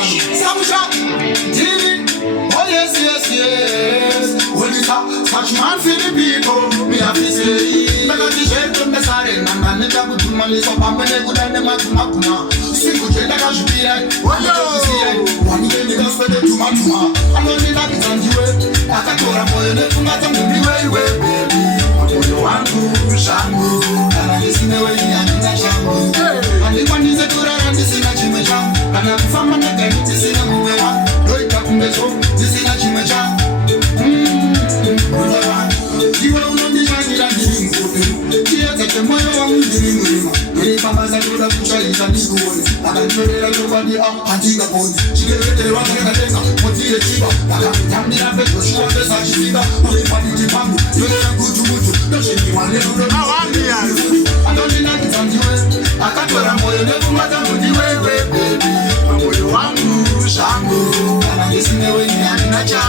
Samusha, Dili, oh yes, yes, yes. When it's up, such man for the people, me have to say. Because the shade to the side, and I'm never good to money, so I'm going to go down the Makuna. Single gender, I should be like, what you see? One day, the gospel to Matuma. I'm only like it's on the way. I can't go up for you, never matter to be way, baby. Want to shango, and I listen the way I'm in a shango. And the one is a good and this is a chimacham. And I'm from an again, this is a movie one. Do it up in the show, this is a chimacham. You will not be shining and giving good. Here, take the money on giving him. If I'm as a good of Charlie and his goal, I can tell you that nobody up and dig upon. She gave it a rock and a leg, but the achiever. I can't tell me that because she was a such fever. Only for the bamboo, you're not good to move. Don't you be one little bit? I don't need that it's on the way. I can't tell them more, you never matter to the way, baby. I'm with you, I'm Shango. And I'm listening the way you're in a